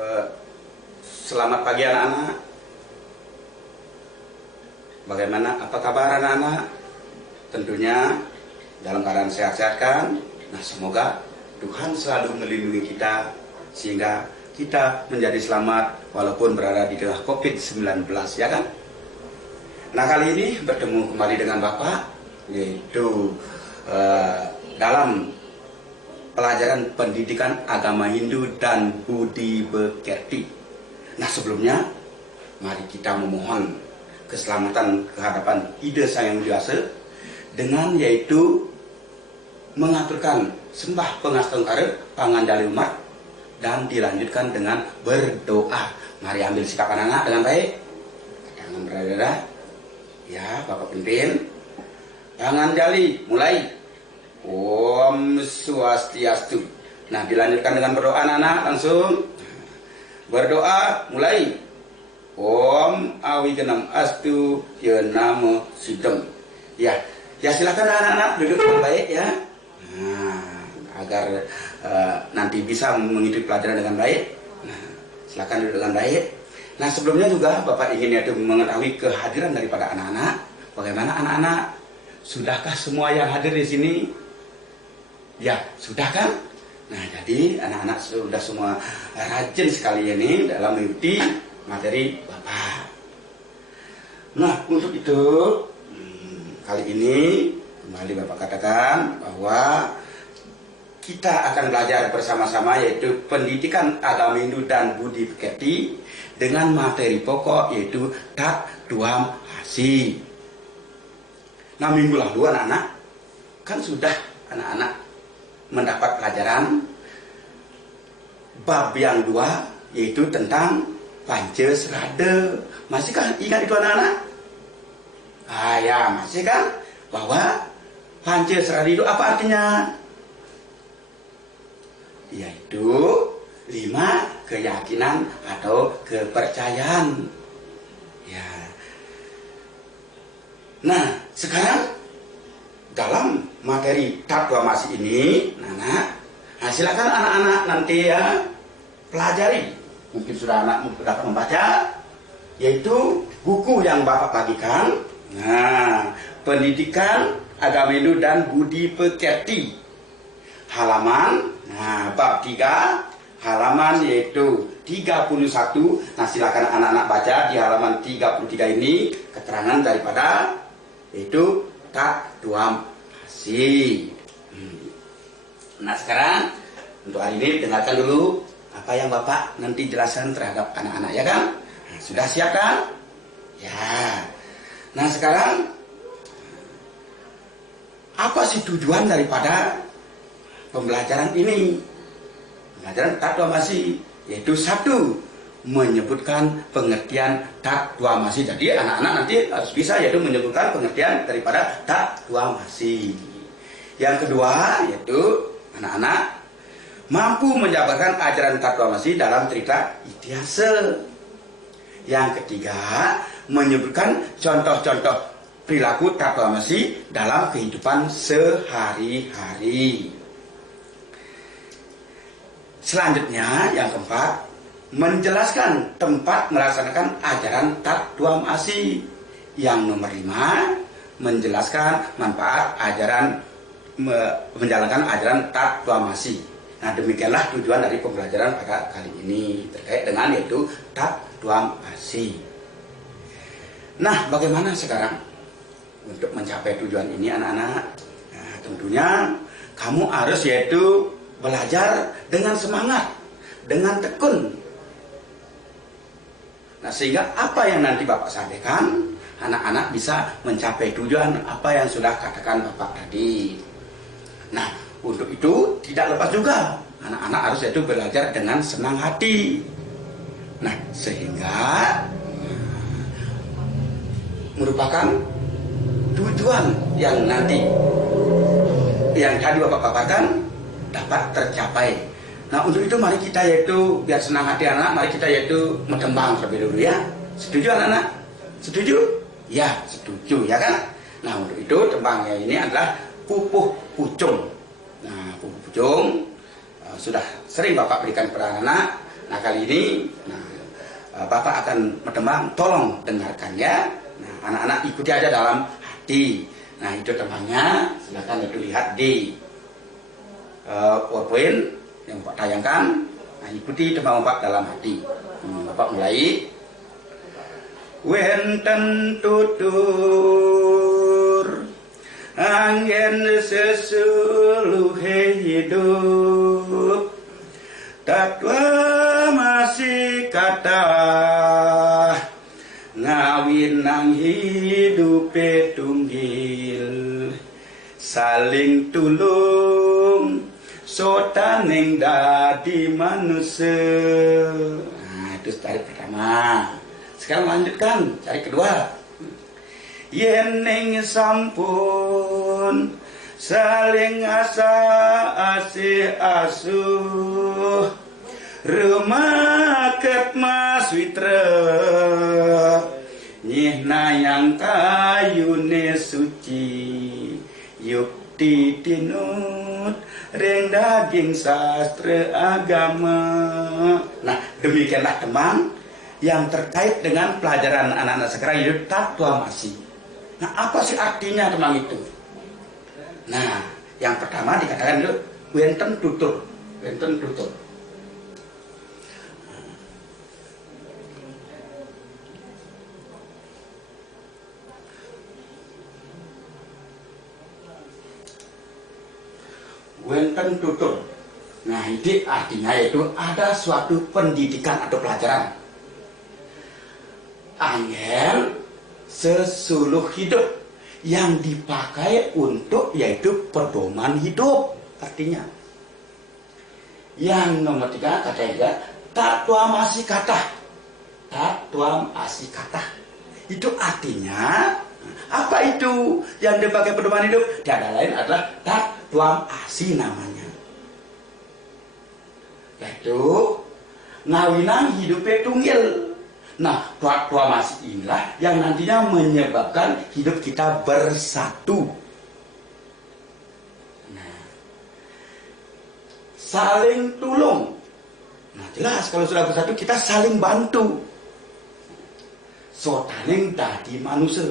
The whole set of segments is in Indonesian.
Eh, Selamat pagi anak-anak. Bagaimana? Apa kabar anak-anak? Tentunya dalam keadaan sehat-sehat kan? Nah, semoga Tuhan selalu melindungi kita sehingga kita menjadi selamat walaupun berada di tengah COVID-19, ya kan? Nah, kali ini bertemu kembali dengan Bapak, yaitu dalam pelajaran pendidikan agama Hindu dan budi pekerti. Nah, sebelumnya mari kita memohon keselamatan kehadapan Ida Sang Yang Widi dengan yaitu mengaturkan sembah pengastengkara pangandali umat dan dilanjutkan dengan berdoa. Mari ambil sikap anak-anak dengan baik. Jangan berada. Ya, Bapak pimpin. Pangandali mulai. Om Swastiastu. Nah, dilanjutkan dengan berdoa anak-anak langsung. Berdoa mulai. Om Awigenam Astu Yenamo Sidem. Ya, silakan anak-anak duduk dengan baik ya. Nah, agar nanti bisa mengikuti pelajaran dengan baik. Nah, silakan duduk dengan baik. Nah, sebelumnya juga Bapak ingin yaitu mengetahui kehadiran daripada anak-anak. Bagaimana anak-anak? Sudahkah semua yang hadir di sini? Ya, sudah kan? Nah, jadi anak-anak sudah semua rajin sekali ini dalam mengikuti materi Bapak. Nah, untuk itu kali ini kembali Bapak katakan bahwa kita akan belajar bersama-sama yaitu pendidikan agama Hindu dan budi pekerti dengan materi pokok yaitu Tak Duam Hasi. Nah, minggu lalu anak-anak kan sudah anak-anak mendapat pelajaran bab yang 2 yaitu tentang Pancasrada. Masihkah ingat itu anak-anak? Ya, masih kan? Bahwa Pancasrada itu apa artinya? Yaitu 5 keyakinan atau kepercayaan. Ya. Nah, sekarang dalam materi Tak Duam Hasi ini, silakan anak-anak nanti ya pelajari. Mungkin sudah anak dapat membaca, yaitu buku yang Bapak bagikan. Nah, pendidikan agama Hindu dan budi pekerti. Halaman, bab 3, halaman yaitu 31. Nah, silakan anak-anak baca di halaman 33 ini keterangan daripada yaitu Tak Duam Hasi. Nah, sekarang untuk hari ini dengarkan dulu apa yang Bapak nanti jelaskan terhadap anak-anak, ya kan? Nah, sudah siap kan? Ya. Nah, sekarang apa sih tujuan daripada pembelajaran ini? Pembelajaran Tak Duam Hasi yaitu 1, menyebutkan pengertian Tak Duam Hasi. Jadi anak-anak nanti harus bisa yaitu menyebutkan pengertian daripada Tak Duam Hasi. Yang kedua yaitu anak-anak mampu menjabarkan ajaran Tak Duam Hasi dalam cerita Itihasa. Yang ketiga, menyebutkan contoh-contoh perilaku Tak Duam Hasi dalam kehidupan sehari-hari. Selanjutnya yang keempat, menjelaskan tempat melaksanakan ajaran Tak Duam Hasi. Yang nomor 5, menjelaskan manfaat ajaran menjalankan ajaran Tak Duam Hasi. Nah, demikianlah tujuan dari pembelajaran pada kali ini terkait dengan yaitu Tak Duam Hasi. Nah, bagaimana sekarang untuk mencapai tujuan ini anak-anak? Nah, tentunya kamu harus yaitu belajar dengan semangat, dengan tekun. Nah, sehingga apa yang nanti Bapak sampaikan, anak-anak bisa mencapai tujuan apa yang sudah katakan Bapak tadi. Nah, untuk itu tidak lepas juga anak-anak harus yaitu belajar dengan senang hati. Nah, sehingga merupakan tujuan yang nanti yang tadi Bapak paparkan dapat tercapai. Nah, untuk itu mari kita yaitu biar senang hati anak, mari kita yaitu menembang terlebih dulu ya. Setuju anak-anak? Setuju? Ya, setuju ya kan? Nah, untuk itu tembangnya ini adalah pupuh pucung. Nah, pupuh pucung sudah sering Bapak berikan kepada anak-anak. Nah kali ini Bapak akan menembang, tolong dengarkan ya. Nah anak-anak ikuti aja dalam hati. Nah itu temannya, silakan itu lihat di PowerPoint yang Bapak tayangkan. Nah ikuti tembang Bapak dalam hati. Bapak mulai. Wenten tutur angin sesuluhe hidup, tatwa masih kata ngawin nang hidupe tunggil, saling tulung sotaning dadi manusia. Nah itu tarik pertama. Sekarang lanjutkan tarik kedua. Yening sampun saling asa asih asuh, rumaket Mas Witra nyihna yang kayune suci, yukti tinut ring daging sastra agama. Nah demikianlah teman yang terkait dengan pelajaran anak-anak sekarang itu tatwa masih. Nah apa sih artinya teman itu? Nah yang pertama dikatakan itu wenten tutur, wenten tutur. Wenten tutur. Nah ini artinya itu ada suatu pendidikan atau pelajaran. Angel sesuluh hidup yang dipakai untuk yaitu pedoman hidup, artinya. Yang nomor 3 kata dia tatwa masih kata, tatwa masih kata. Itu artinya apa itu yang dipakai pedoman hidup? Tiada lain adalah tatwa asih namanya. Yaitu ngawinan hidupnya tunggil. Nah, tatwa masih inilah yang nantinya menyebabkan hidup kita bersatu. Nah, saling tulung. Nah, jelas kalau sudah bersatu kita saling bantu. Sotaning dadi manusia.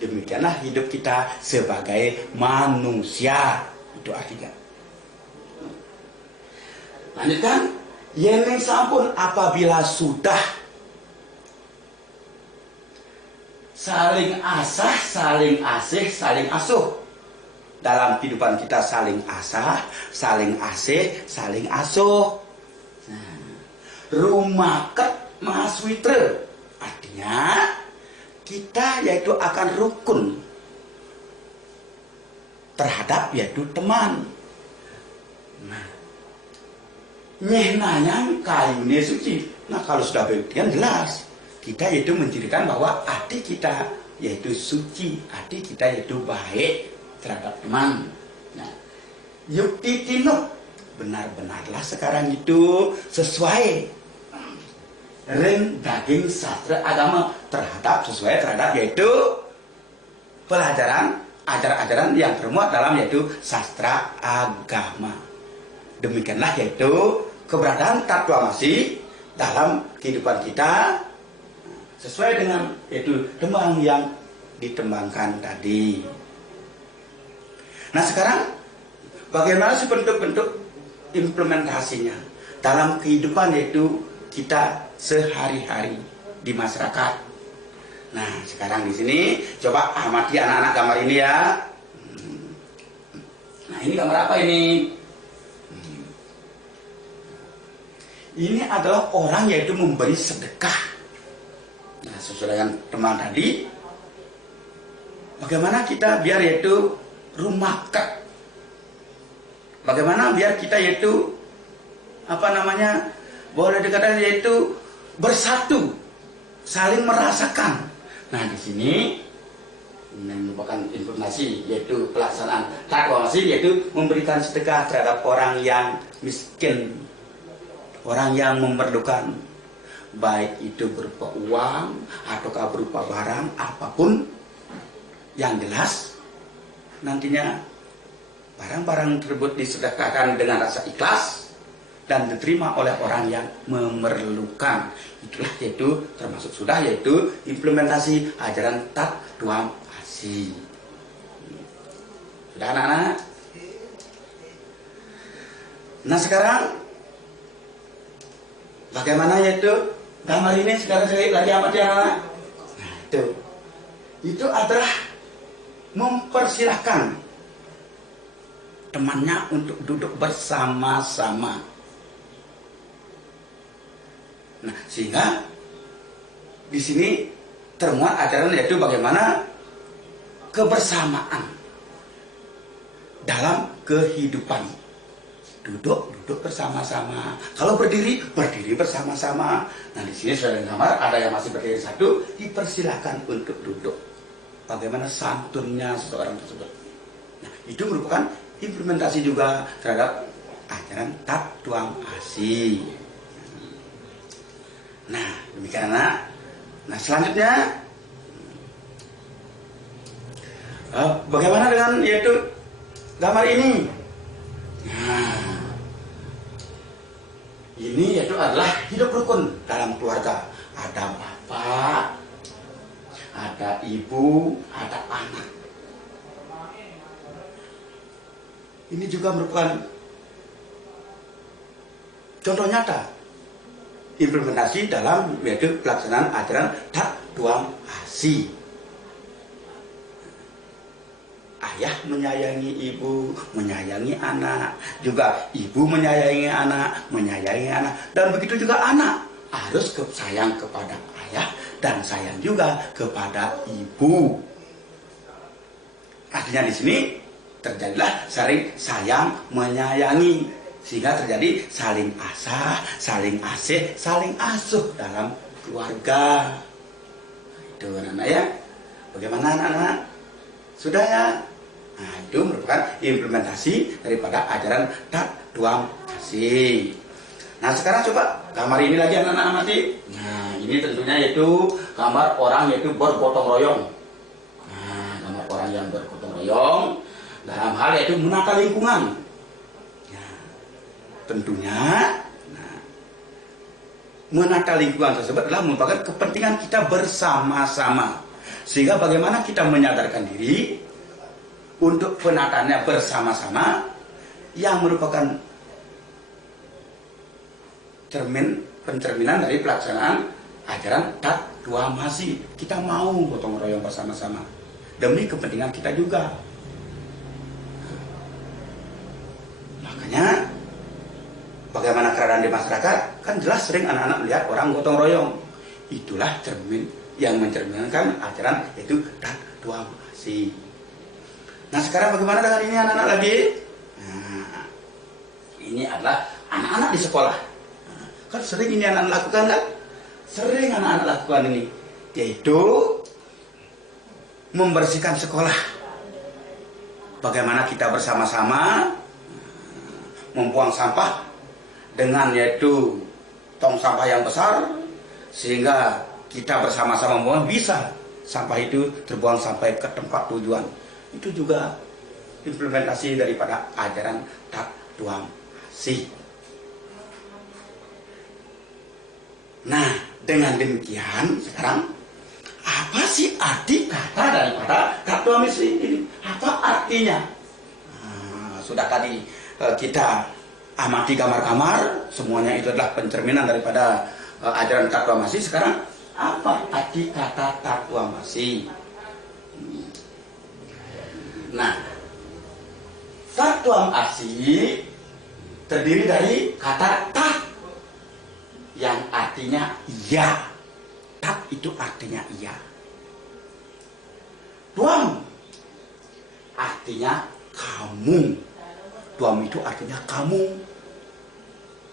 Demikianlah hidup kita sebagai manusia. Itu artinya. Lanjutkan. Yeneng sampun apabila sudah saling asah, saling asih, saling asuh. Dalam kehidupan kita saling asah, saling asih, saling asuh. Nah, rumaket Mas Witra. Artinya kita yaitu akan rukun terhadap yaitu teman. Nah, nyehnanya kayune suci. Nah kalau sudah begitu jelas. Kita yaitu mencirikan bahwa hati kita yaitu suci, hati kita yaitu baik terhadap teman. Nah, yukti tinuk, benar-benarlah sekarang itu sesuai ring daging sastra agama terhadap sesuai terhadap yaitu pelajaran ajaran-ajaran yang termuat dalam yaitu sastra agama. Demikianlah yaitu keberadaan tatwa masih dalam kehidupan kita. Sesuai dengan yaitu tembang yang ditembangkan tadi. Nah sekarang bagaimana sih bentuk-bentuk implementasinya dalam kehidupan yaitu kita sehari-hari di masyarakat. Nah sekarang di sini coba amati anak-anak gambar ini ya. Nah ini gambar apa ini? Ini adalah orang yaitu memberi sedekah. Nah, sesuai dengan teman tadi, bagaimana kita biar yaitu rumaket, bagaimana biar kita yaitu apa namanya boleh dikatakan yaitu bersatu, saling merasakan. Nah di sini merupakan informasi yaitu pelaksanaan takwa masih yaitu memberikan sedekah terhadap orang yang miskin, orang yang memerlukan. Baik itu berupa uang ataukah berupa barang apapun, yang jelas nantinya barang-barang tersebut disedekahkan dengan rasa ikhlas dan diterima oleh orang yang memerlukan. Itulah yaitu termasuk sudah yaitu implementasi ajaran tat tuam asi. Sudah anak-anak? Nah sekarang bagaimana yaitu gambar ini sekarang saya lagi amati anak-anak. Nah itu adalah mempersilahkan temannya untuk duduk bersama-sama. Nah, sehingga di sini termuat ajaran yaitu bagaimana kebersamaan dalam kehidupan. Duduk bersama-sama. Kalau berdiri bersama-sama. Nah, di sini sudah gambar ada yang masih berdiri satu, dipersilahkan untuk duduk. Bagaimana santunnya seseorang tersebut. Nah, itu merupakan implementasi juga terhadap ajaran tat tuam asi. Nah, demikian anak. Nah, selanjutnya bagaimana dengan yaitu gambar ini? Nah, ini yaitu adalah hidup rukun dalam keluarga. Ada bapak, ada ibu, ada anak. Ini juga merupakan contoh nyata implementasi dalam yaitu pelaksanaan ajaran tat tuam asi. Ayah menyayangi ibu, menyayangi anak, juga ibu menyayangi anak, dan begitu juga anak harus sayang kepada ayah dan sayang juga kepada ibu. Artinya di sini terjadilah saling sayang menyayangi, sehingga terjadi saling asah, saling asih, saling asuh dalam keluarga. Itu anak-anak ya. Bagaimana anak-anak? Sudah ya? Nah, itu merupakan implementasi daripada ajaran tat tuam asi. Nah, sekarang coba gambar ini lagi anak-anak amati. Nah, ini tentunya yaitu gambar orang yaitu bergotong royong. Nah, gambar orang yang bergotong royong dalam hal yaitu menata lingkungan. Nah, tentunya menata lingkungan tersebut adalah merupakan kepentingan kita bersama-sama. Sehingga bagaimana kita menyadarkan diri untuk penataannya bersama-sama yang merupakan pencerminan dari pelaksanaan ajaran tat tuam asi. Kita mau gotong royong bersama-sama demi kepentingan kita juga. Makanya bagaimana keadaan di masyarakat, kan jelas sering anak-anak melihat orang gotong royong. Itulah cermin yang mencerminkan ajaran yaitu tat tuam asi. Nah, sekarang bagaimana dengan ini anak-anak lagi? Nah, ini adalah anak-anak di sekolah. Nah, kan sering ini anak-anak lakukan kan? Sering anak-anak lakukan ini, yaitu membersihkan sekolah. Bagaimana kita bersama-sama membuang sampah dengan yaitu tong sampah yang besar, sehingga kita bersama-sama membuang, bisa sampah itu terbuang sampai ke tempat tujuan. Itu juga implementasi daripada ajaran tat tuam asi. Nah, dengan demikian sekarang apa sih arti kata daripada tat tuam asi ini? Apa artinya? Nah, sudah tadi kita amati gambar-gambar, semuanya itu adalah pencerminan daripada ajaran tat tuam asi. Sekarang apa arti kata tat tuam asi? Nah, tat tuam asi terdiri dari kata tat yang artinya iya. Tat itu artinya iya. Tuam artinya kamu. Tuam itu artinya kamu.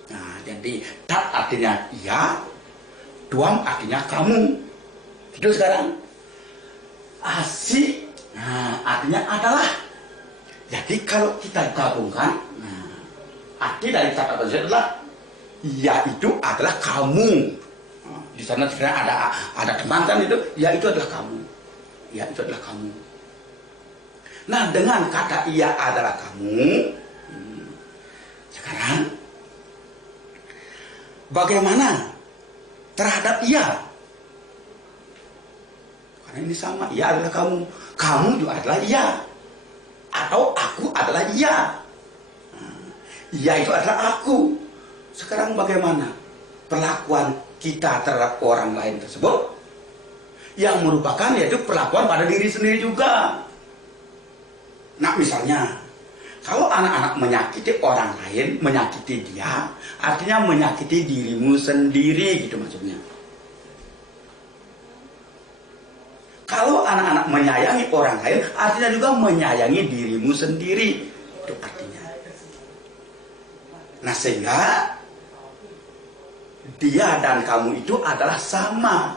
Nah, jadi tat artinya iya, tuam artinya kamu. Itu sekarang. Asi, nah, artinya adalah. Jadi kalau kita gabungkan, nah, arti dari kata itu adalah ya itu adalah kamu. Nah, di sana sebenarnya ada teman kan itu, ya itu adalah kamu. Ya itu adalah kamu. Nah, dengan kata iya adalah kamu, sekarang bagaimana terhadap ia. Karena ini sama, ia adalah kamu, kamu juga adalah ia, atau aku adalah ia. Ia itu adalah aku. Sekarang bagaimana perlakuan kita terhadap orang lain tersebut, yang merupakan yaitu perlakuan pada diri sendiri juga. Nah misalnya, kalau anak-anak menyakiti orang lain, menyakiti dia, artinya menyakiti dirimu sendiri, gitu maksudnya. Kalau anak-anak menyayangi orang lain, artinya juga menyayangi dirimu sendiri, itu artinya. Nah sehingga dia dan kamu itu adalah sama.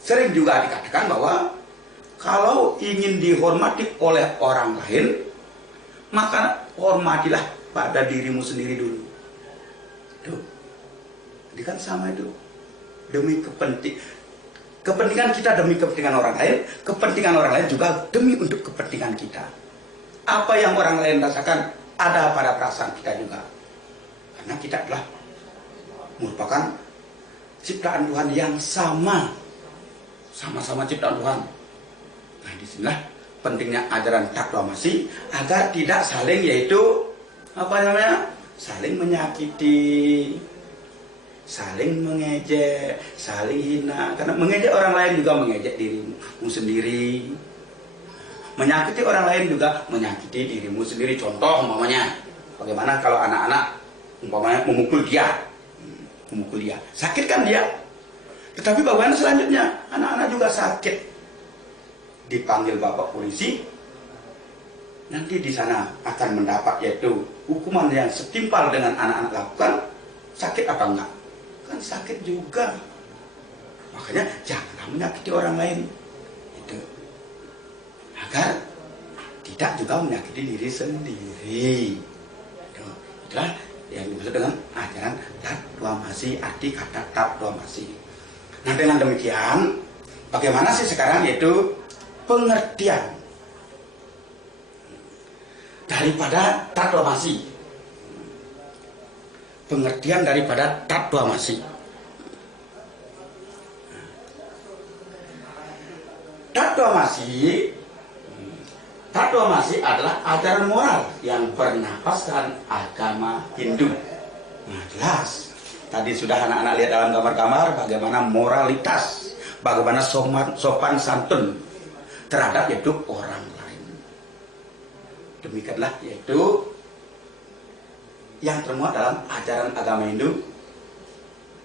Sering juga dikatakan bahwa kalau ingin dihormati oleh orang lain, maka hormatilah pada dirimu sendiri dulu. Tuh. Jadi kan sama itu. Demi kepentingan kita demi kepentingan orang lain, kepentingan orang lain juga demi untuk kepentingan kita. Apa yang orang lain rasakan ada pada perasaan kita juga. Karena kita adalah merupakan ciptaan Tuhan yang sama. Sama-sama ciptaan Tuhan. Nah disinilah pentingnya ajaran taklamasi, agar tidak saling yaitu saling menyakiti, saling mengejek, saling hina. Karena mengejek orang lain juga mengejek dirimu sendiri, menyakiti orang lain juga menyakiti dirimu sendiri. Contoh umpamanya, bagaimana kalau anak-anak umpamanya memukul dia, sakit kan dia. Tetapi bagaimana selanjutnya? Anak-anak juga sakit. Dipanggil bapak polisi, nanti di sana akan mendapat yaitu hukuman yang setimpal dengan anak-anak lakukan. Sakit apa enggak? Kan sakit juga. Makanya janganlah menyakiti orang lain. Itu. Agar tidak juga menyakiti diri sendiri. Itulah yang dimaksud dengan ajaran taklamasi, arti kata taklamasi. Nah dengan demikian, bagaimana sih sekarang yaitu pengertian daripada taklamasi. Pengertian daripada taklamasi. Taklamasi adalah ajaran moral yang bernapaskan agama Hindu. Nah jelas. Tadi sudah anak-anak lihat dalam gambar-gambar bagaimana moralitas, bagaimana sopan santun terhadap yaitu orang lain. Demikianlah yaitu yang termuat dalam ajaran agama Hindu,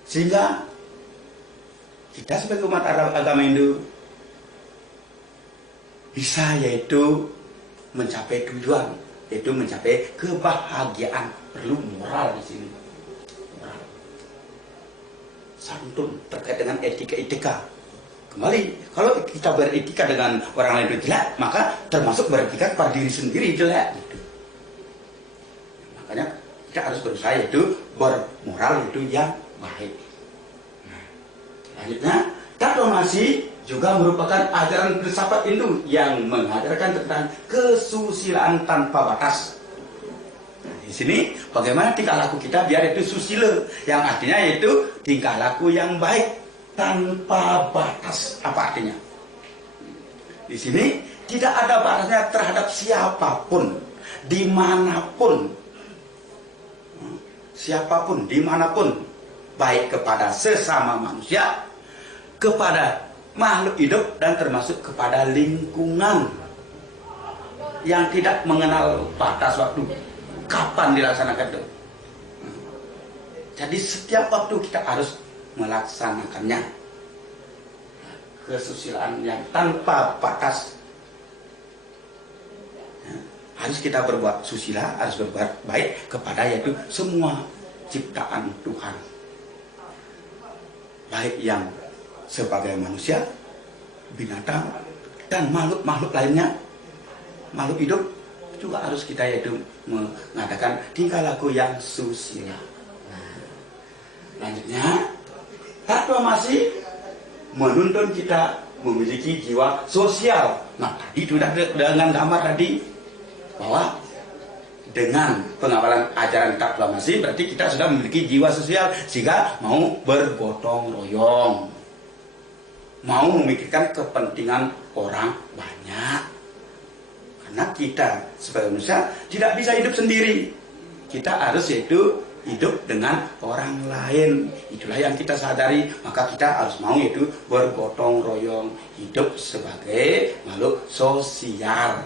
sehingga kita sebagai umat agama Hindu bisa yaitu mencapai tujuan, yaitu mencapai kebahagiaan. Perlu moral di sini. Santun terkait dengan etika. Kembali, kalau kita beretika dengan orang lain itu jelek, maka termasuk beretika pada diri sendiri jelek. Gitu. Makanya kita harus berusaha itu bermoral itu yang baik. Nah, selanjutnya, taklamasi juga merupakan ajaran filsafat Hindu yang mengajarkan tentang kesusilaan tanpa batas. Di sini bagaimana tingkah laku kita biar itu susila, yang artinya yaitu tingkah laku yang baik tanpa batas. Apa artinya? Di sini tidak ada batasnya terhadap siapapun, dimanapun, siapapun, dimanapun, baik kepada sesama manusia, kepada makhluk hidup, dan termasuk kepada lingkungan yang tidak mengenal batas waktu. Kapan dilaksanakan itu? Jadi setiap waktu kita harus melaksanakannya. Kesusilaan yang tanpa batas. Harus kita berbuat susila, harus berbuat baik kepada yaitu semua ciptaan Tuhan. Baik yang sebagai manusia, binatang, dan makhluk-makhluk lainnya, makhluk hidup, juga harus kita yaitu mengadakan tingkah laku yang susila. Selanjutnya, taklamasi menuntun kita memiliki jiwa sosial. Nah, tadi sudah dengan gambar tadi bahwa dengan pengawalan ajaran proklamasi, berarti kita sudah memiliki jiwa sosial sehingga mau bergotong royong, mau memikirkan kepentingan orang banyak. Karena kita sebagai manusia tidak bisa hidup sendiri, kita harus yaitu hidup dengan orang lain. Itulah yang kita sadari, maka kita harus mau yaitu bergotong royong, hidup sebagai makhluk sosial.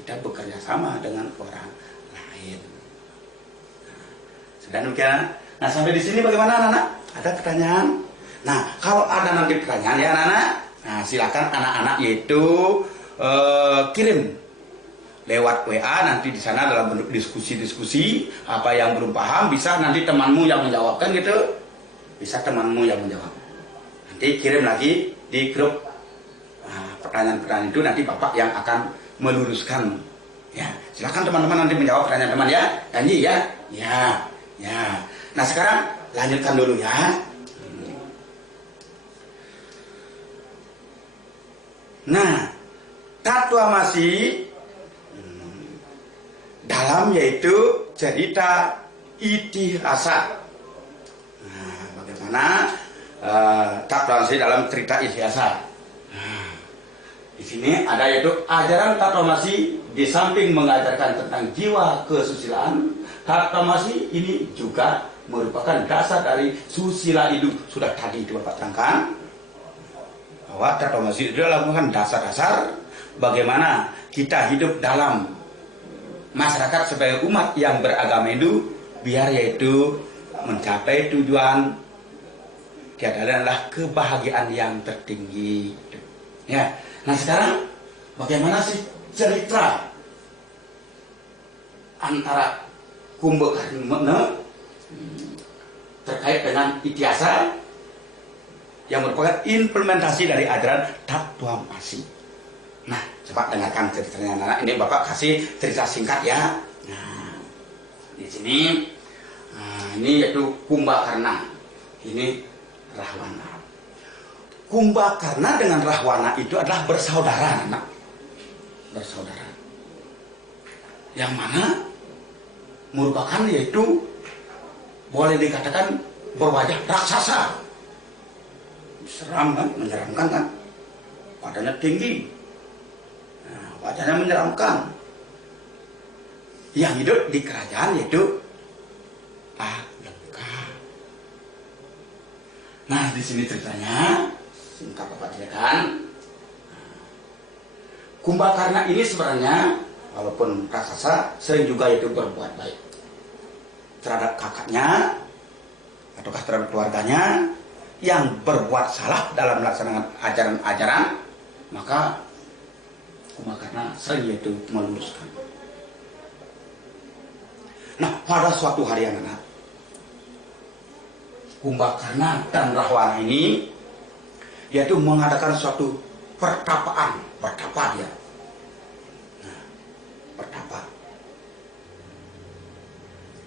Kita bekerja sama dengan orang lain. Sudah demikian. Nah, sampai di sini bagaimana anak-anak? Ada pertanyaan? Nah, kalau ada nanti pertanyaan ya anak-anak, nah silakan anak-anak yaitu kirim lewat WA nanti di sana dalam bentuk diskusi-diskusi. Apa yang belum paham bisa nanti temanmu yang menjawabkan gitu. Bisa temanmu yang menjawab. Nanti kirim lagi di grup. Nah, pertanyaan-pertanyaan itu nanti Bapak yang akan meluruskan. Ya, silakan teman-teman nanti menjawab pertanyaan teman ya. Janji ya. Ya. Nah, sekarang lanjutkan dulu ya. Nah, Tatwamasi dalam yaitu cerita itihasa. Nah, bagaimana Tatwamasi dalam cerita itihasa? Nah, di sini ada yaitu ajaran Tatwamasi di samping mengajarkan tentang jiwa kesusilaan, Tatwamasi ini juga merupakan dasar dari susila hidup. Sudah tadi itu Bapak terangkan bahwa Tatwamasi itu adalah merupakan dasar-dasar bagaimana kita hidup dalam masyarakat sebagai umat yang beragama Hindu biar yaitu mencapai tujuan tiada adalah kebahagiaan yang tertinggi. Ya. Nah, sekarang bagaimana sih cerita antara Kumbhakarna terkait dengan Itihasa yang merupakan implementasi dari ajaran Tatwamasi. Nah, coba dengarkan ceritanya anak. Ini Bapak kasih cerita singkat ya. Nah, di sini, ini yaitu Kumbhakarna. Ini Rahwana. Kumbhakarna dengan Rahwana itu adalah bersaudara, anak. Bersaudara. Yang mana merupakan yaitu boleh dikatakan berwajah raksasa. Seram kan, menyeramkan kan. Badannya tinggi. Wajahnya menyeramkan. Yang hidup di kerajaan yaitu Alengka. Nah, di sini ceritanya singkat Bapak ceritakan. Kumbhakarna ini sebenarnya walaupun raksasa sering juga yaitu berbuat baik terhadap kakaknya ataukah terhadap keluarganya yang berbuat salah dalam melaksanakan ajaran-ajaran, maka Kumbhakarna sering yaitu meluruskan. Nah, pada suatu hari anak-anak, Kumbhakarna dan Rahwana ini yaitu mengadakan suatu pertapaan, bertapa dia. Nah, bertapa.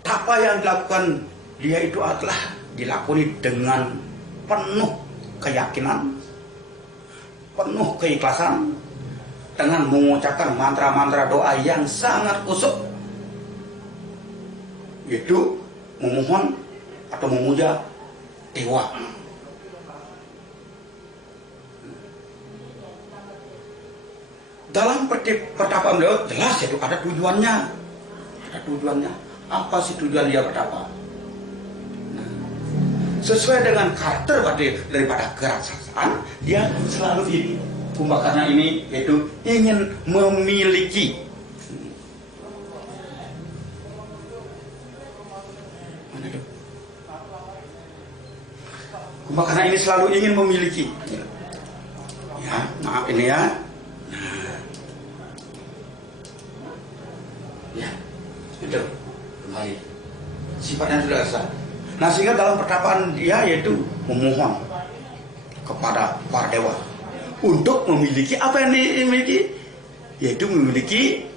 Tapa yang dilakukan dia itu adalah dilakoni dengan penuh keyakinan, penuh keikhlasan, dengan mengucapkan mantra-mantra doa yang sangat khusyuk, yaitu memohon atau memuja dewa. Dalam pertapaan beliau jelas yaitu ada tujuannya. Ada tujuannya. Apa sih tujuan dia bertapa? Nah, sesuai dengan karakter daripada keraksasaan, dia selalu ini. Kumbhakarna ini yaitu ingin memiliki. Mana itu? Kumbhakarna ini selalu ingin memiliki. Ya, maaf ini ya. Ya, itu kembali. Sifatnya sudah sah. Nah, sehingga dalam pertapaan dia yaitu memohon kepada para dewa untuk memiliki apa yang dimiliki, yaitu memiliki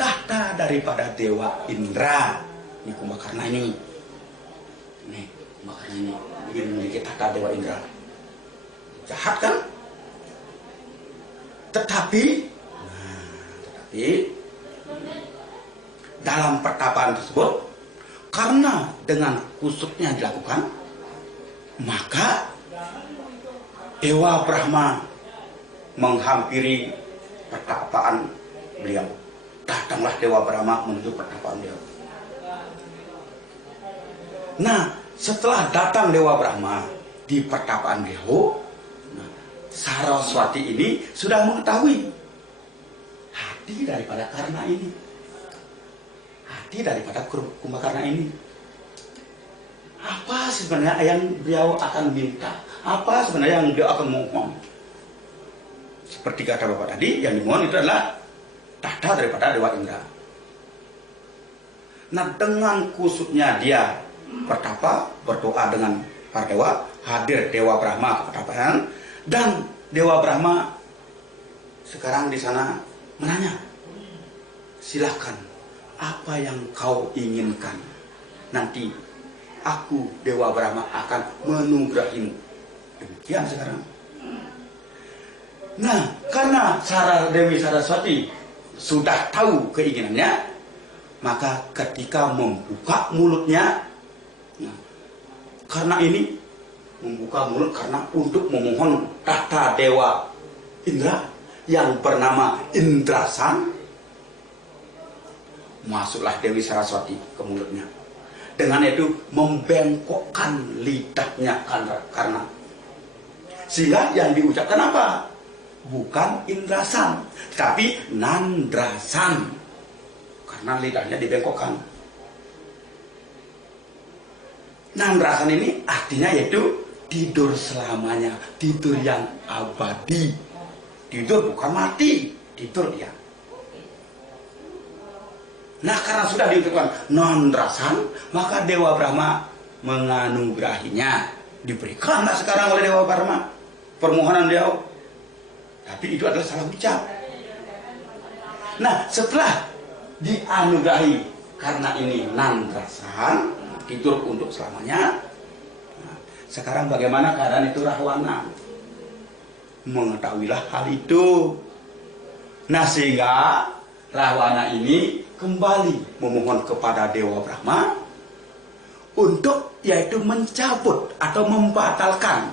tahta daripada Dewa Indra. Ini Kumbhakarna ini. Nih, Kumbhakarna ini ingin memiliki tahta Dewa Indra. Jahat kan? Tetapi dalam pertapaan tersebut, karena dengan kusuknya dilakukan, maka Dewa Brahma menghampiri pertapaan beliau. Datanglah Dewa Brahma menuju pertapaan beliau. Nah, setelah datang Dewa Brahma di pertapaan beliau, Saraswati ini sudah mengetahui hati daripada Karna ini, hati daripada Kumbakarna ini. Apa sebenarnya yang beliau akan minta? Apa sebenarnya yang beliau akan mohon? Seperti kata Bapak tadi, yang dimohon itu adalah tahta daripada Dewa Indra. Nah, dengan kusutnya dia bertapa, berdoa dengan para dewa, hadir Dewa Brahma ke pertapaan, dan Dewa Brahma sekarang di sana menanya, silahkan, apa yang kau inginkan? Nanti aku Dewa Brahma akan menugerahimu. Demikian sekarang. Nah, karena Dewi Saraswati sudah tahu keinginannya, maka ketika membuka mulutnya, karena ini membuka mulut karena untuk memohon tahta Dewa Indra yang bernama Indrasan, masuklah Dewi Saraswati ke mulutnya. Dengan itu membengkokkan lidahnya karena sehingga yang diucapkan apa? Bukan Indrasan, tapi Nandrasan, karena lidahnya dibengkokkan. Nandrasan ini artinya yaitu tidur selamanya, tidur yang abadi. Tidur bukan mati, tidur dia. Nah, karena sudah diucapkan Nandrasan, maka Dewa Brahma menganugerahinya. Diberikanlah sekarang oleh Dewa Brahma permohonan beliau. Tapi itu adalah salah ucap. Nah, setelah dianugerahi karena ini Nandrasan, tidur untuk selamanya. Nah, sekarang bagaimana keadaan itu Rahwana? Mengetahuilah hal itu. Nah, sehingga Rahwana ini kembali memohon kepada Dewa Brahma untuk yaitu mencabut atau membatalkan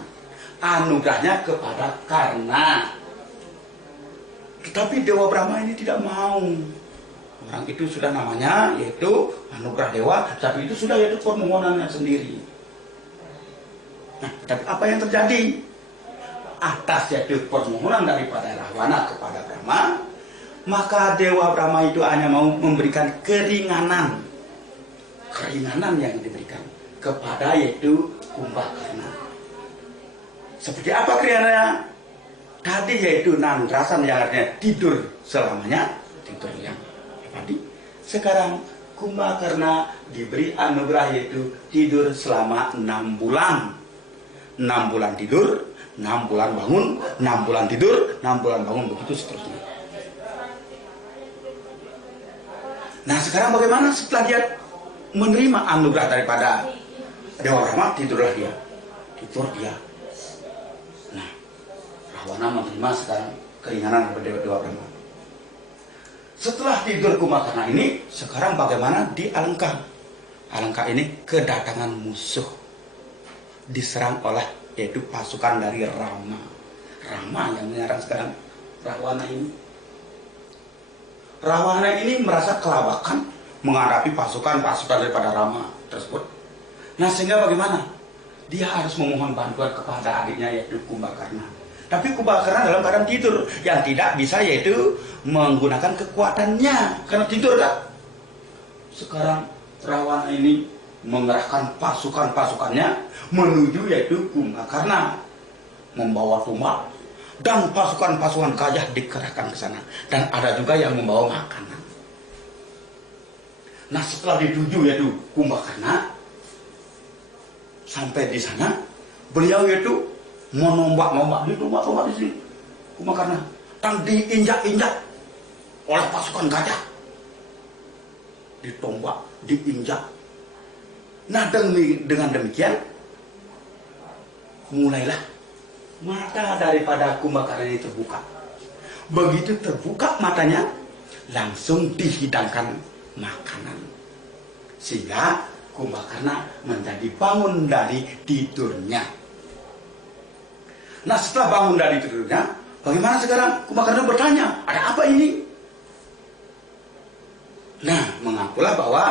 anugerahnya kepada Karna. Tetapi Dewa Brahma ini tidak mau. Orang itu sudah namanya yaitu anugerah dewa, tapi itu sudah yaitu permohonannya sendiri. Nah, tapi apa yang terjadi? Atas yaitu permohonan daripada Rahwana kepada Brahma, maka Dewa Brahma itu hanya mau memberikan keringanan. Keringanan yang diberikan kepada yaitu Kumbakarna. Seperti apa keringanannya? Tadi yaitu Nandrasan yang artinya tidur selamanya, tidur yang abadi. Sekarang Kumbakarna diberi anugerah yaitu tidur selama 6 bulan. 6 bulan tidur, 6 bulan bangun, 6 bulan tidur, 6 bulan bangun, begitu seterusnya. Nah, sekarang bagaimana setelah dia menerima anugerah daripada Dewa Brahma? Tidurlah dia. Tidur dia. Nah, Rahwana menerima sekarang keringanan dari Dewa Brahma. Setelah tidur Kumbakarna ini, sekarang bagaimana di Alengka? Alengka ini kedatangan musuh. Diserang oleh yaitu pasukan dari Rama. Rama yang menyerang sekarang Rahwana ini. Rahwana ini merasa kelabakan menghadapi pasukan-pasukan daripada Rama tersebut. Nah, sehingga bagaimana? Dia harus memohon bantuan kepada adiknya yaitu Kumbakarna. Tapi Kumbakarna dalam keadaan tidur, yang tidak bisa yaitu menggunakan kekuatannya karena tidur kan. Sekarang Rahwana ini mengerahkan pasukan-pasukannya menuju yaitu Kumbakarna, membawa tombak dan pasukan-pasukan gajah dikerahkan ke sana, dan ada juga yang membawa makanan. Nah, setelah dituju yaitu Kumbakarna, sampai di sana beliau yaitu menombak-nombak, ditombak-tombak di sini Kumbakarna, dan diinjak-injak oleh pasukan gajah, ditombak, diinjak. Nah, dengan demikian mulailah mata daripada Kumbakarna ini terbuka. Begitu terbuka matanya, langsung dihidangkan makanan. Sehingga Kumbakarna menjadi bangun dari tidurnya. Nah, setelah bangun dari tidurnya, bagaimana sekarang? Kumbakarna bertanya, ada apa ini? Nah, mengakulah bahwa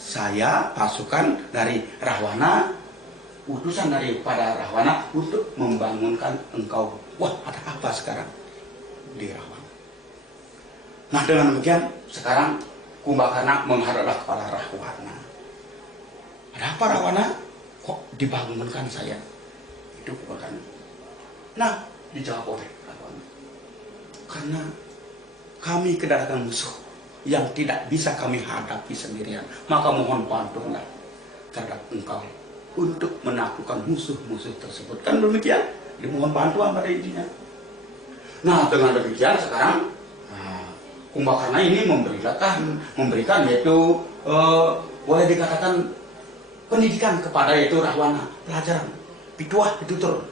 saya pasukan dari Rahwana, utusan daripada Rahwana untuk membangunkan engkau. Wah, ada apa sekarang di Rahwana? Nah, dengan demikian sekarang Kumbakarna menghadaplah kepada Rahwana. Ada apa Rahwana? Kok dibangunkan saya? Itu Kumbakarna. Nah, dijawab oleh Rahwana. Karena kami kedatangan musuh yang tidak bisa kami hadapi sendirian, maka mohon bantulah terhadap engkau untuk menaklukkan musuh-musuh tersebut. Kan demikian, dimohon bantuan pada intinya. Nah, dengan demikian sekarang Kumbakarna ini memberikan yaitu boleh dikatakan pendidikan kepada yaitu Rahwana, pelajaran pituah pitutur.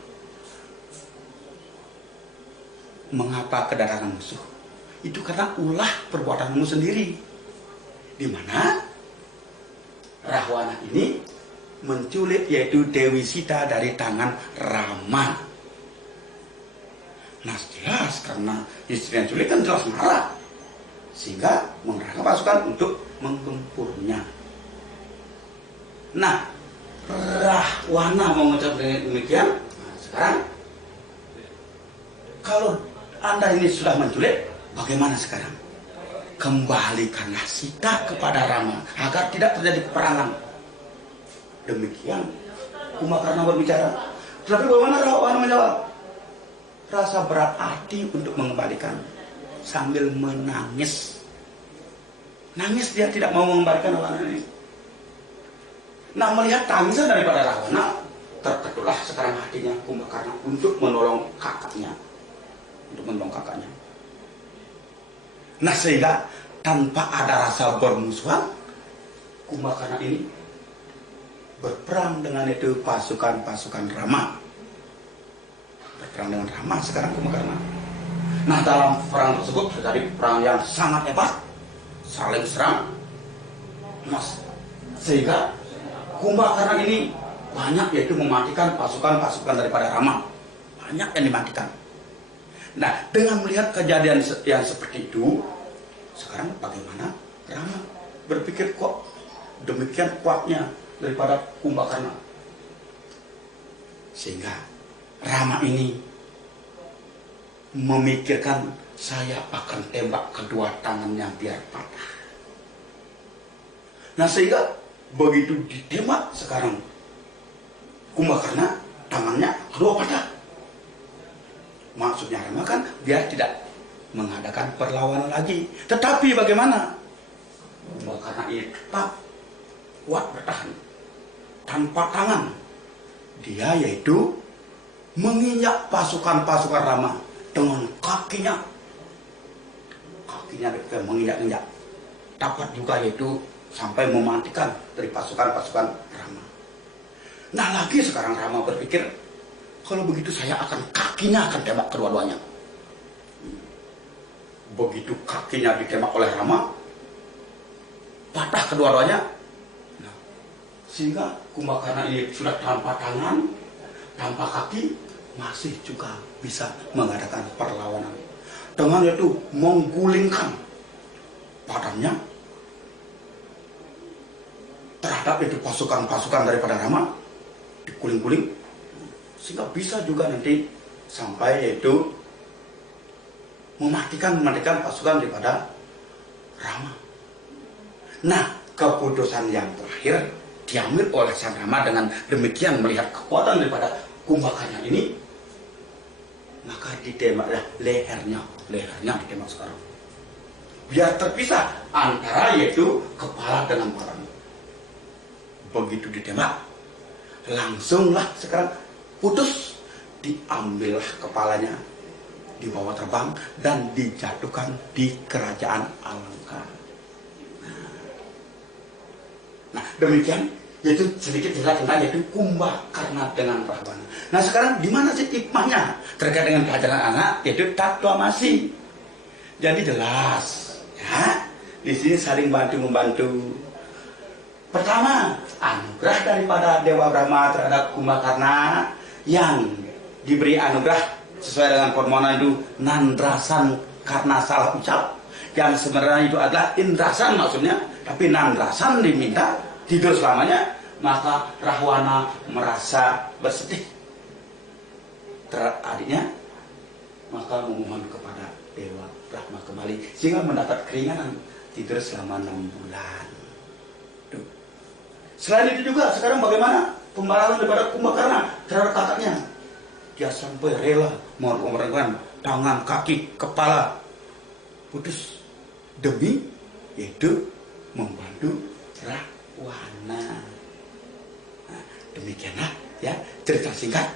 Mengapa kedatangan musuh? Itu karena ulah perbuatanmu sendiri, di mana Rahwana ini menculik yaitu Dewi Sita dari tangan Rama. Nah, jelas karena istri yang culik kan jelas marah, sehingga mengerahkan pasukan untuk menggempurnya. Nah, Rahwana mengucap demikian. Nah, sekarang kalau Anda ini sudah menculik, bagaimana sekarang? Kembalikanlah Sita kepada Rama agar tidak terjadi peperangan. Demikian Kumbakarna berbicara. Tetapi bagaimana Rahwana menjawab? Rasa berat hati untuk mengembalikan sambil menangis. Nangis, dia tidak mau mengembalikan Rahwana ini. Nah, melihat tangisan daripada Rahwana, terketuklah sekarang hatinya Kumbakarna untuk menolong kakaknya. Nah, sehingga tanpa ada rasa bermusuhan, Kumbakarna ini berperang dengan itu pasukan-pasukan Rama. Berperang dengan Rama sekarang Kumbakarna. Nah, dalam perang tersebut terjadi perang yang sangat hebat, saling serang. Mas, sehingga Kumbakarna ini banyak yaitu mematikan pasukan-pasukan daripada Rama. Banyak yang dimatikan. Nah, dengan melihat kejadian yang seperti itu, sekarang bagaimana Rama berpikir kok demikian kuatnya daripada Kumbakarna. Sehingga Rama ini memikirkan, saya akan tembak kedua tangannya biar patah. Nah, sehingga begitu ditembak sekarang Kumbakarna, tangannya kedua patah. Maksudnya Rama kan biar tidak mengadakan perlawanan lagi. Tetapi bagaimana? Kumbakarna ini tetap kuat bertahan tanpa tangan. Dia yaitu menginjak pasukan-pasukan Rama dengan kakinya. Kakinya menginjak-injak. Dapat juga yaitu sampai mematikan dari pasukan-pasukan Rama. Nah, lagi sekarang Rama berpikir, kalau begitu saya kakinya akan tembak kedua-duanya. Begitu kakinya ditembak oleh Rama, patah kedua-duanya. Nah, sehingga Kumbakarna ini sudah tanpa tangan, tanpa kaki, masih juga bisa mengadakan perlawanan. Dengan itu menggulingkan badannya terhadap itu pasukan-pasukan daripada Rama, diguling-guling, sehingga bisa juga nanti sampai yaitu mematikan pasukan daripada Rama. Nah, keputusan yang terakhir diambil oleh Sang Rama dengan demikian melihat kekuatan daripada Kumbakarna ini, maka ditembaklah lehernya ditembak sekarang. Biar terpisah antara yaitu kepala dengan badan. Begitu ditembak, langsunglah sekarang putus, diambillah kepalanya, dibawa terbang dan dijatuhkan di kerajaan Alengka. Nah, demikian yaitu sedikit cerita tentang yaitu Kumbakarna dengan Rahwana. Nah, sekarang di mana sih hikmahnya terkait dengan pelajaran anak yaitu Tatwamasi? Jadi jelas ya, Di sini saling bantu-membantu. Pertama, anugerah daripada Dewa Brahma terhadap Kumbakarna yang diberi anugerah sesuai dengan permohonan itu nandrasan karena salah ucap. Yang sebenarnya itu adalah indrasan maksudnya, tapi nandrasan diminta tidur selamanya. Maka Rahwana merasa bersedih terhadap adiknya, maka memohon kepada Dewa Brahma kembali sehingga mendapat keringanan tidur selama 6 bulan. Tuh. Selain itu juga sekarang bagaimana pembalasan daripada Kumbakarna terhadap kakaknya? Dia sampai rela mengorbankan tangan, kaki, kepala putus demi yaitu membantu Rahwana. Nah, demikianlah ya cerita singkat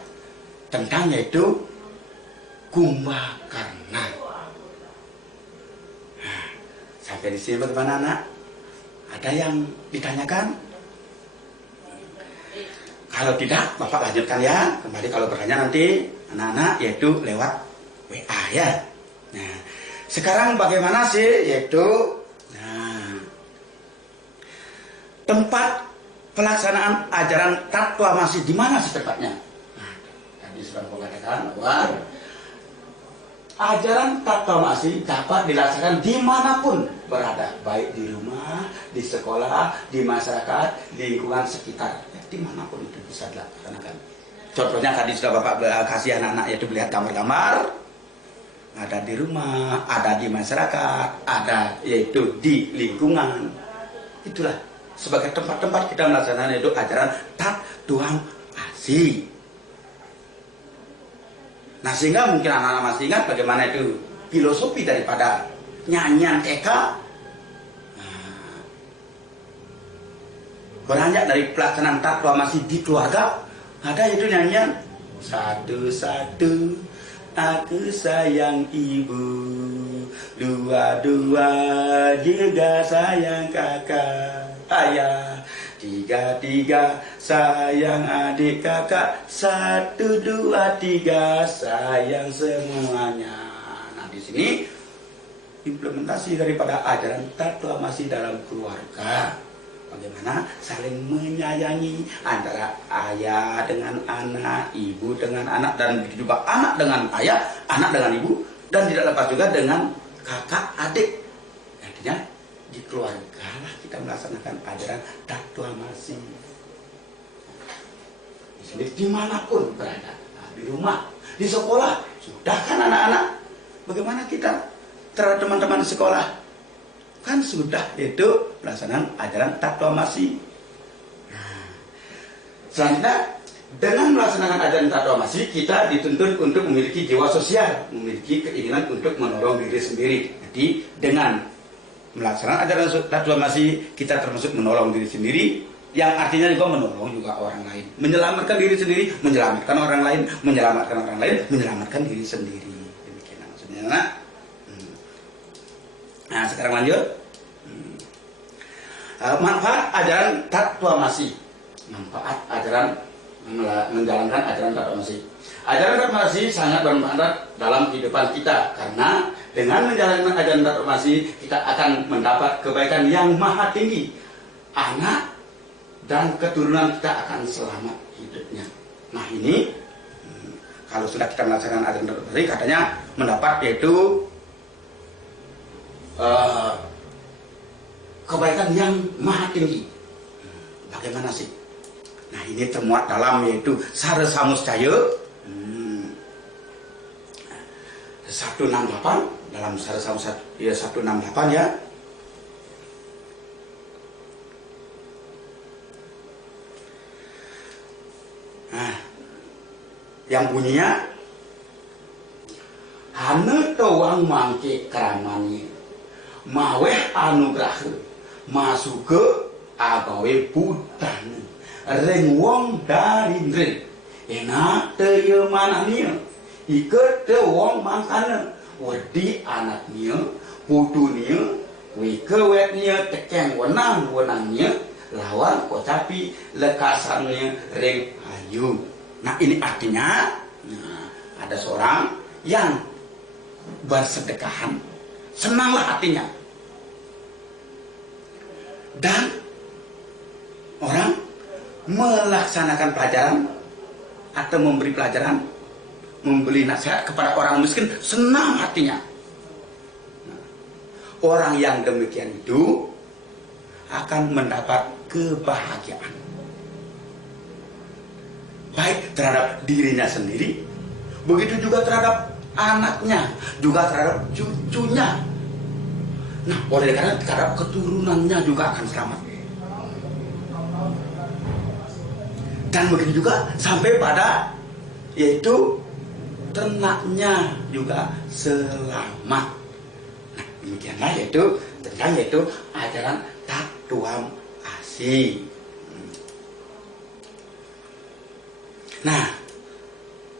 tentang yaitu Kumbakarna. Nah, sampai di sini bagaimana anak? Ada yang ditanyakan? Kalau tidak, Bapak lanjutkan ya. Kembali kalau bertanya nanti anak-anak yaitu lewat WA ya. Nah, sekarang bagaimana sih yaitu tempat pelaksanaan ajaran Tattwa Masi di mana sih tempatnya? Nah, tadi sudah saya katakan bahwa ajaran Tattwa Masi dapat dilaksanakan dimanapun berada, baik di rumah, di sekolah, di masyarakat, di lingkungan sekitar, ya, dimanapun itu bisa dilaksanakan. Contohnya tadi sudah Bapak kasih anak-anak yaitu melihat gambar-gambar, ada di rumah, ada di masyarakat, ada yaitu di lingkungan. Itulah sebagai tempat-tempat kita melaksanakan yaitu ajaran Tattwa Masi. Nah, sehingga mungkin anak-anak masih ingat bagaimana itu filosofi daripada nyanyian Eka. Beranjak dari pelaksanaan Tattwa Masi di keluarga, ada itu nyanyian satu-satu aku sayang ibu, dua-dua juga sayang kakak ayah, tiga-tiga sayang adik kakak, satu, dua, tiga sayang semuanya. Nah, di sini implementasi daripada ajaran Tattwa Masi dalam keluarga. Bagaimana saling menyayangi antara ayah dengan anak, ibu dengan anak, dan begitu juga anak dengan ayah, anak dengan ibu, dan tidak lepas juga dengan kakak adik. Artinya di keluarga lah kita melaksanakan ajaran Tattwa Masi. Di sini dimanapun berada, nah, di rumah, di sekolah, sudah kan anak-anak? Bagaimana kita terhadap teman-teman di sekolah? Kan sudah itu pelaksanaan ajaran Tattwa Masi. Nah, selanjutnya dengan melaksanakan ajaran Tattwa Masi kita dituntut untuk memiliki jiwa sosial, memiliki keinginan untuk menolong diri sendiri. Jadi dengan melaksanakan ajaran Tattwa Masi kita termasuk menolong diri sendiri, yang artinya juga menolong juga orang lain, menyelamatkan diri sendiri, menyelamatkan orang lain, menyelamatkan orang lain, menyelamatkan diri sendiri. Demikian maksudnya. Nah, sekarang lanjut. Manfaat ajaran Tattwa Masi. Manfaat ajaran menjalankan ajaran Tattwa Masi. Ajaran Tattwa Masi sangat bermanfaat dalam kehidupan kita karena dengan menjalankan ajaran Tattwa Masi kita akan mendapat kebaikan yang maha tinggi. Anak dan keturunan kita akan selamat hidupnya. Nah, ini kalau sudah kita melaksanakan ajaran Tattwa Masi katanya mendapat yaitu kebaikan yang maha tinggi. Bagaimana sih? Nah, ini termuat dalam yaitu Sara Samuscaya 168, dalam Sara Samuscaya 168 ya. Nah, yang bunyinya hana tawang mangke kramani maweh anugrah masuke agawe budan reng wong darindre enak teu manahnya ikeut teu wong mangkana wedi anaknya putunya wikewetnya tekeng wenang-wenangnya lawan kocapi lekasannya reng ayu. Nah, ini artinya ada seorang yang bersedekahan, senanglah hatinya. Dan orang melaksanakan pelajaran atau memberi pelajaran, memberi nasihat kepada orang miskin senang hatinya. Orang yang demikian itu akan mendapat kebahagiaan, baik terhadap dirinya sendiri, begitu juga terhadap anaknya, juga terhadap cucunya. Nah, oleh karena terhadap keturunannya juga akan selamat. Dan begitu juga sampai pada yaitu ternaknya juga selamat. Nah, demikianlah yaitu tentang yaitu ajaran Tatuam Asi. Nah,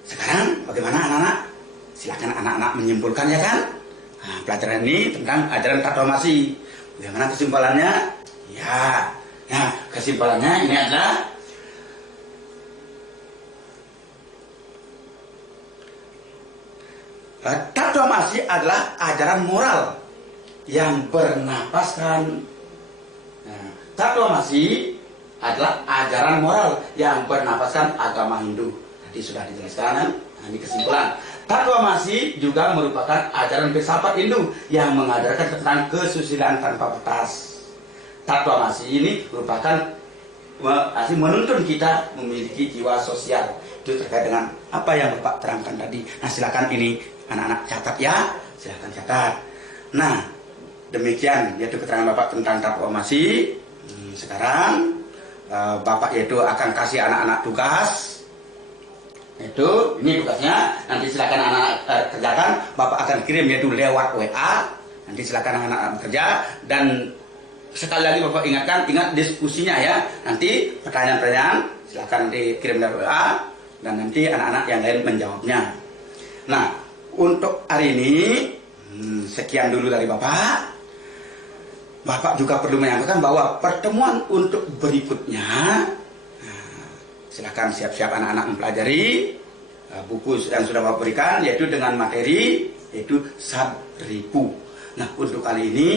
sekarang bagaimana anak-anak? Silakan anak-anak menyimpulkan ya kan? Nah, pelajaran ini tentang ajaran Tatuam Asi. Bagaimana kesimpulannya? Ya, nah kesimpulannya ini adalah Tatuam Asi adalah ajaran moral yang bernapaskan. Nah, Tatuam Asi adalah ajaran moral yang bernapaskan agama Hindu. Tadi sudah dijelaskan. Nah, ini kesimpulan. Tatuam Asi juga merupakan ajaran filsafat Hindu yang mengajarkan tentang kesusilaan tanpa batas. Tatuam Asi ini merupakan menuntun kita memiliki jiwa sosial. Itu terkait dengan apa yang Bapak terangkan tadi. Nah, silakan ini anak-anak catat ya, silakan catat. Nah, demikian yaitu keterangan Bapak tentang Tatuam Asi. Sekarang Bapak yaitu akan kasih anak-anak tugas. Itu ini tugasnya. Nanti silakan anak-anak kerjakan. Bapak akan kirim yaitu lewat WA. Nanti silakan anak-anak bekerja. Dan sekali lagi Bapak ingatkan, ingat diskusinya ya. Nanti pertanyaan-pertanyaan silakan dikirim lewat WA. Dan nanti anak-anak yang lain menjawabnya. Nah, untuk hari ini sekian dulu dari Bapak. Bapak juga perlu menyampaikan bahwa pertemuan untuk berikutnya, silakan siap-siap anak-anak mempelajari buku yang sudah Bapak berikan, yaitu dengan materi yaitu Sadripu. Nah, untuk kali ini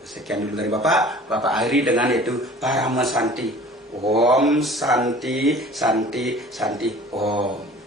sekian dulu dari Bapak. Bapak akhiri dengan yaitu Paramasanti. Om Santi Santi Santi Om.